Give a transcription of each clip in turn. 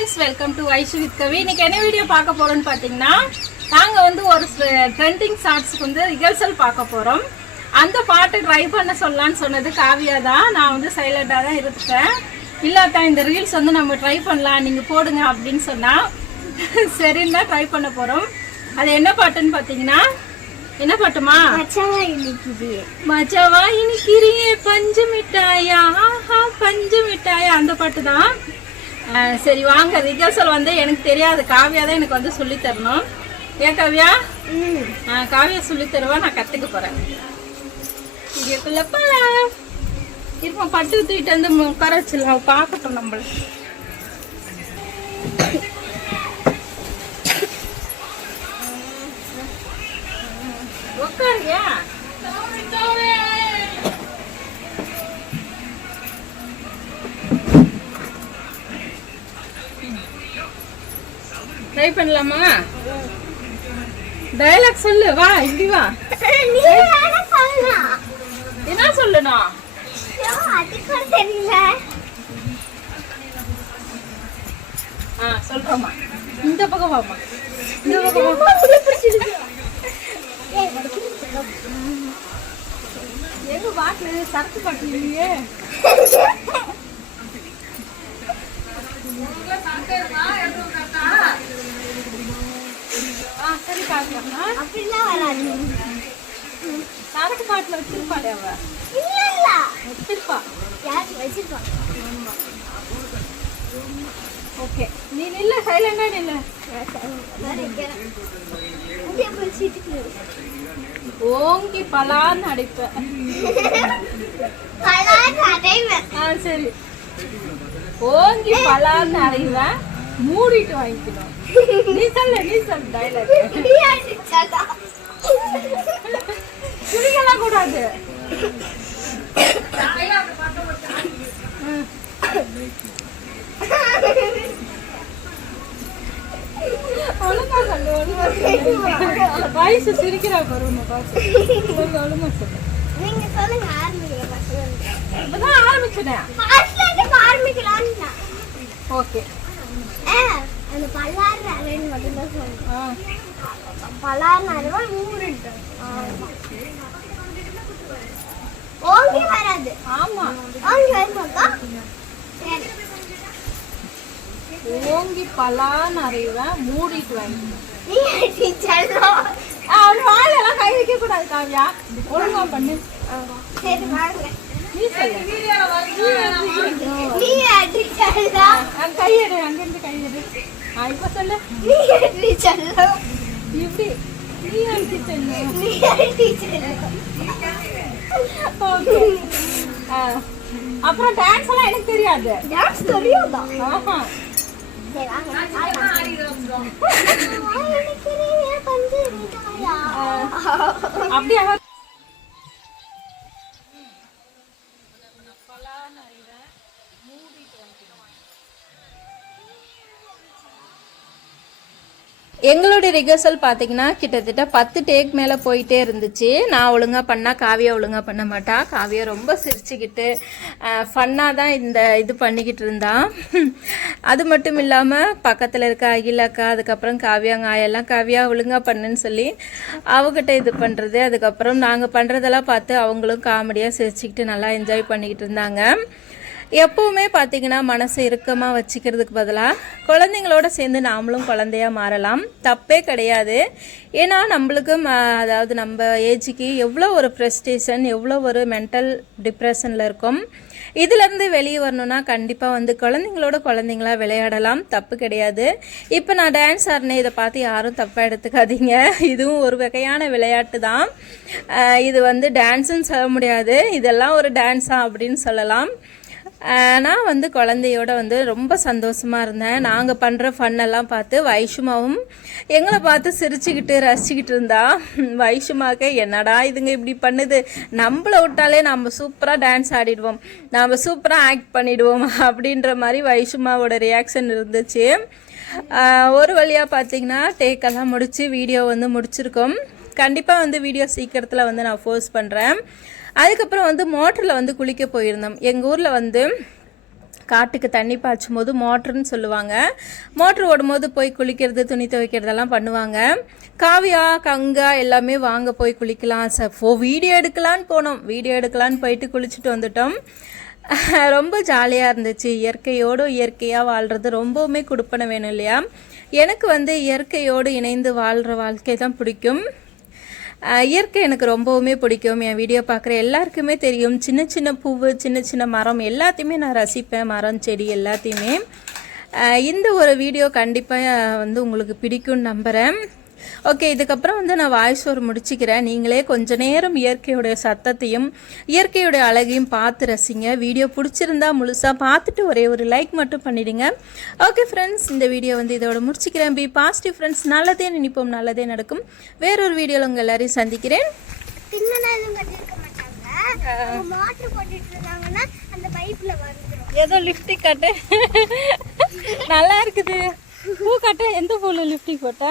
Friends welcome to Aishu with Kavi இன்னைக்கு என்ன video பார்க்க போகிறோம்னு பார்த்தீங்கன்னா நாங்கள் வந்து ஒரு ட்ரெண்டிங் ஷார்ட்ஸுக்கு வந்து ரிஹர்சல் பார்க்க போகிறோம் அந்த பாட்டு ட்ரை பண்ண சொல்லலான்னு சொன்னது காவியா தான். நான் வந்து சைலண்டாக தான் இருக்கேன் இல்லாட்டா இந்த ரீல்ஸ் வந்து நம்ம ட்ரை பண்ணலாம். நீங்கள் போடுங்க அப்படின்னு சொன்னால் சரின்னு தான் ட்ரை பண்ண போகிறோம் அது என்ன பாட்டுன்னு பார்த்தீங்கன்னா என்ன பாட்டுமா? மஜாவா இனிக்கிறியே பஞ்சு மிட்டாயா? ஆஹா பஞ்சு மிட்டாயா. அந்த பாட்டு தான். சரி வாங்க. ரிஹர்சல் வந்து எனக்கு தெரியாது. காவியா தான் எனக்கு வந்து சொல்லி தரணும். ஏன் காவியா? காவியா சொல்லி தருவா நான் கத்துக்க போறேன். இதுக்குள்ள போலாம். இருப்போம் பட்டு தூக்கிட்டு வந்து உட்கார வச்சிடலாம் பார்க்கட்டும் நம்மள. உட்காருங்க. ட்ரை பண்ணலாமா? டயலாக் சொல்லு வா இப்படி வா. என்ன சொல்லணும்? ஆ சொல்றோமா இந்த பக்கம் வாமா இந்த பக்கம் எங்க பாட்டில் சரக்கு பாட்டில் இல்லையே? ஆ சரி பார்க்கலாம் சரக்கு பாட்டில் வச்சிருப்பாளே அவ. வச்சிருப்பா. ஓகே. நீ நில்ல சைலண்டா நில்ல. ஓங்கி பலான்னு அடிப்ப. ஆ சரி. ஓங்கி பலான்னு அடைவேன் மூடிட்டு வாங்கிக்கணும். நீ சொல்லு நீ சொல்லு டைலாக் குடிக்கலாம் கூடாது. வயசு சிரிக்கிறா பாரு உன்னை பார்த்து. ஒழுங்கா சொல்லு. நீங்க சொல்லுங்க ஆரம்பிங்க இப்பதான் ஆரம்பிச்சிட்டேன் ஆரம்பிக்கலாம்னா ஓகே அந்த பல்லாறு அரைன்னு மட்டும்தான் ஆ. பல்லாறு அரைவா மூணுட்டு ஓங்கி வராது. ஆமா. ஓங்கி வருமாக்கா சரி. ஓங்கி பலான்னு அறைவேன் மூடிட்டு டீச்சர்லாம் அவன் வாயிலெல்லாம் கை வைக்க கூடாது காவியா. ஒழுங்கா பண்ணு. சரி வாங்க. நீ சொல்லு. நீ கையெடு அங்கிருந்து கையெடு இப்ப சொல்லு. இப்படி. நீ அடிச்சு சொல்லு நீ டீச்சர்லாம் ஓகே. அப்புறம் டான்ஸ் எல்லாம் எனக்கு தெரியாது. டான்ஸ் தெரியுதா ஆஹா. அப்படியே? எங்களுடைய ரிகர்சல் பார்த்தீங்கன்னா கிட்டத்தட்ட பத்து டேக் மேலே போயிட்டே இருந்துச்சு. நான் ஒழுங்காக பண்ணால் காவியா ஒழுங்காக பண்ண மாட்டா. காவியா ரொம்ப சிரிச்சுக்கிட்டு ஃபன்னாக தான் இந்த இது பண்ணிக்கிட்டு இருந்தா. அது மட்டும் இல்லாமல் பக்கத்தில் இருக்க அகிலாக்கா அதுக்கப்புறம் காவியாங்க ஆயெல்லாம் காவியா ஒழுங்காக பண்ணுன்னு சொல்லி அவகிட்ட இது பண்ணுறது அதுக்கப்புறம் நாங்கள் பண்ணுறதெல்லாம் பார்த்து அவங்களும் காமெடியாக சிரிச்சுக்கிட்டு நல்லா என்ஜாய் பண்ணிக்கிட்டு இருந்தாங்க. எப்பவுமே பார்த்தீங்கன்னா மனசை இறுக்கமாக வச்சுக்கிறதுக்கு பதிலாக குழந்தைங்களோட சேர்ந்து நாமளும் குழந்தையா மாறலாம். தப்பே கிடையாது. ஏன்னா நம்மளுக்கும் அதாவது நம்ம ஏஜுக்கு எவ்வளோ ஒரு ஃப்ரெஸ்டேஷன் எவ்வளோ ஒரு மென்டல் டிப்ரெஷனில் இருக்கும். இதுலேருந்து வெளியே வரணும்னா கண்டிப்பாக வந்து குழந்தைங்களோட குழந்தைங்களா விளையாடலாம். தப்பு கிடையாது. இப்போ நான் டான்ஸ் ஆடினேன். இதை பார்த்து யாரும் தப்பாக எடுத்துக்காதீங்க. இதுவும் ஒரு வகையான விளையாட்டு தான். இது வந்து டான்ஸுன்னு சொல்ல முடியாது. இதெல்லாம் ஒரு டான்ஸா அப்படின்னு சொல்லலாம். நான் வந்து குழந்தையோட வந்து ரொம்ப சந்தோஷமாக இருந்தேன். நாங்கள் பண்ணுற ஃபன்னெல்லாம் பார்த்து வைஷுமாவும் எங்களை பார்த்து சிரிச்சுக்கிட்டு ரசிச்சுக்கிட்டு இருந்தா. வைஷுமாக்க என்னடா இதுங்க இப்படி பண்ணுது? நம்மளை விட்டாலே நம்ம சூப்பராக டான்ஸ் ஆடிடுவோம். நம்ம சூப்பராக ஆக்ட் பண்ணிடுவோம் அப்படின்ற மாதிரி வைஷுமாவோட ரியாக்ஷன் இருந்துச்சு. ஒரு வழியாக பார்த்தீங்கன்னா டேக்கெல்லாம் முடித்து வீடியோ வந்து முடிச்சிருக்கோம். கண்டிப்பாக வந்து வீடியோ சீக்கிரத்தில் வந்து நான் போஸ்ட் பண்ணுறேன் அதுக்கப்புறம் வந்து மோட்டரில் வந்து குளிக்க போயிருந்தோம். எங்கள் ஊரில் வந்து காட்டுக்கு தண்ணி பாய்ச்சும் போது மோட்டர்னு சொல்லுவாங்க. மோட்ரு ஓடும்போது போய் குளிக்கிறது துணி துவைக்கிறதெல்லாம் பண்ணுவாங்க. காவியா கங்கா எல்லாமே வாங்க போய் குளிக்கலாம். ச ஃபோ வீடியோ எடுக்கலான்னு போனோம். வீடியோ எடுக்கலான்னு போயிட்டு குளிச்சுட்டு வந்துட்டோம். ரொம்ப ஜாலியாக இருந்துச்சு. இயற்கையோடு இயற்கையாக வாழ்கிறது ரொம்பவுமே கொடுப்பன வேணும் இல்லையா? எனக்கு வந்து இயற்கையோடு இணைந்து வாழ்கிற வாழ்க்கை தான் பிடிக்கும். இயற்கை எனக்கு ரொம்பவுமே பிடிக்கும். என் வீடியோ பார்க்குற எல்லாருக்குமே தெரியும். சின்ன சின்ன பூவு சின்ன சின்ன மரம் எல்லாத்தையுமே நான் ரசிப்பேன். மரம் செடி எல்லாத்தையுமே. இந்த ஒரு வீடியோ கண்டிப்பாக வந்து உங்களுக்கு பிடிக்கும்னு நம்புகிறேன் ஓகே இதுக்கப்புறம் வந்து நான் வாய்ஸ் ஒரு முடிச்சுக்கிறேன். நீங்களே கொஞ்ச நேரம் இயற்கையுடைய சத்தத்தையும் இயற்கையுடைய அழகையும் பார்த்து ரசிங்க. வீடியோ பிடிச்சிருந்தா முழுசாக பார்த்துட்டு ஒரே ஒரு லைக் மட்டும் பண்ணிடுங்க. ஓகே ஃப்ரெண்ட்ஸ் இந்த வீடியோ வந்து இதோட முடிச்சுக்கிறேன். பி பாசிட்டிவ் ஃப்ரெண்ட்ஸ் நல்லதே நினைப்போம். நல்லதே நடக்கும். வேறொரு வீடியோவில் உங்கள் எல்லாரையும் சந்திக்கிறேன். ஏதோ லிப்டிக் கட்டு. நல்லா இருக்குது. பூ கட்ட எந்த பூவில் லிப்டிக் போட்டா?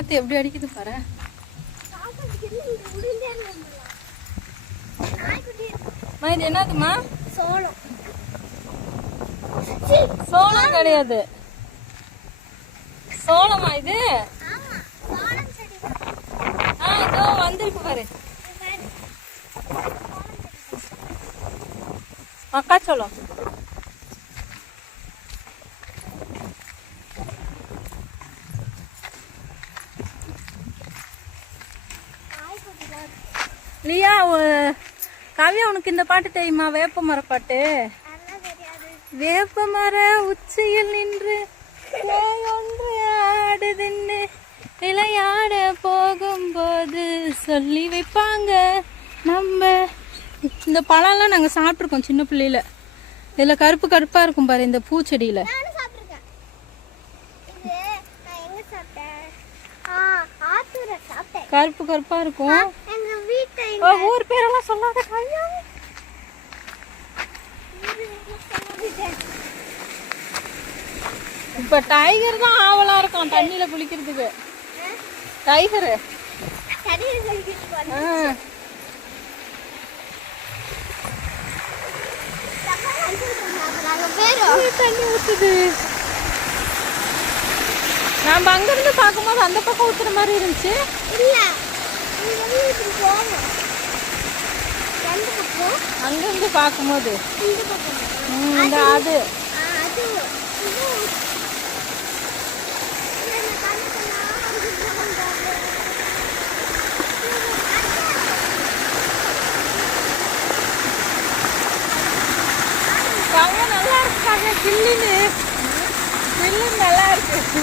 காற்று எப்படி அடிக்குது பாரு. அம்மா, இது என்னதுமா சோளம் சோளம் கிடையாது. சோளமா இது? ஆமா ஆ இதோ வந்திருக்கு பாரு. மக்காச்சோளம் லியா காவியா உனக்கு இந்த பாட்டு தெரியுமா? வேப்ப மர பாட்டு. வேப்ப மர உச்சியில் நின்று ஒன்று ஆடுதுன்னு விளையாட போகும்போது சொல்லி வைப்பாங்க நம்ம. இந்த பழம்லாம் நாங்கள் சாப்பிட்ருக்கோம் சின்ன பிள்ளையில. இதில் கருப்பு கருப்பாக இருக்கும் பாரு இந்த பூச்செடியில். கருப்பு கருப்பாக இருக்கும். ஊர் பேரெல்லாம் சொல்லாத காவியா இப்போ டைகர் தான் ஆவலாக இருக்கும் தண்ணியில் குளிக்கிறதுக்கு. டைகரு தண்ணி ஊத்துது. நாம அங்கிருந்து பார்க்கும்போது அந்த பக்கம் ஊத்துற மாதிரி இருந்துச்சு. இல்ல இங்க வீட்டுக்கு போகணும் எந்த பக்கம் அங்கிருந்து பார்க்கும்போது. இந்த அது நல்லா இருக்காங்க கில்லுன்னு கில்லுன்னு நல்லா இருக்கு.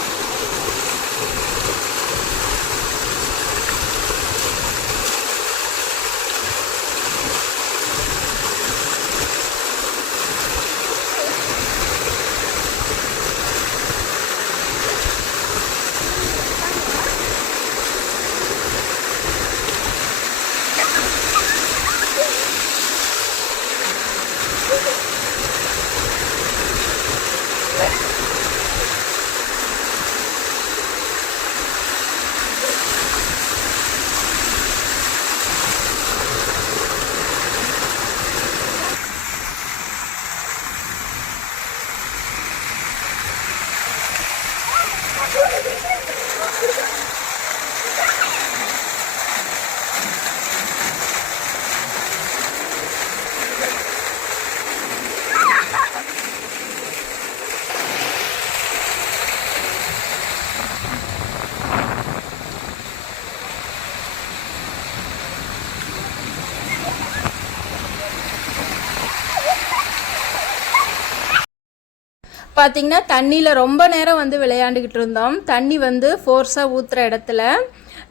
பார்த்தீங்கன்னா தண்ணியில் ரொம்ப நேரம் வந்து விளையாண்டுக்கிட்டு இருந்தோம். தண்ணி வந்து ஃபோர்ஸாக ஊற்றுற இடத்துல.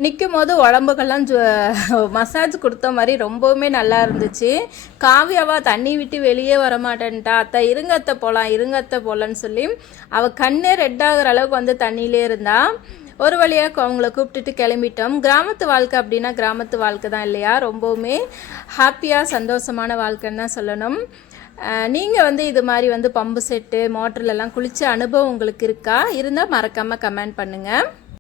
நிற்கும் போது உடம்புக்கெல்லாம் ஜு மசாஜ் கொடுத்த மாதிரி ரொம்பவுமே நல்லா இருந்துச்சு. காவியாவா தண்ணி விட்டு வெளியே வர மாட்டேன்ட்டா அத்தை இருங்க அத்தை போகலாம் இருங்க அத்தை போகலான்னு சொல்லி அவள் கண்ணே ரெட் ஆகுற அளவுக்கு வந்து தண்ணியிலே இருந்தா. ஒரு வழியாக அவங்கள கூப்பிட்டுட்டு கிளம்பிட்டோம். கிராமத்து வாழ்க்கை அப்படின்னா கிராமத்து வாழ்க்கை தான் இல்லையா? ரொம்பவுமே ஹாப்பியாக சந்தோஷமான வாழ்க்கைன்னு தான் சொல்லணும். நீங்கள் வந்து இது மாதிரி வந்து பம்பு செட்டு மோட்டர்லலாம் குளிச்ச அனுபவம் உங்களுக்கு இருக்கா? இருந்தால் மறக்காமல் கமெண்ட் பண்ணுங்கள்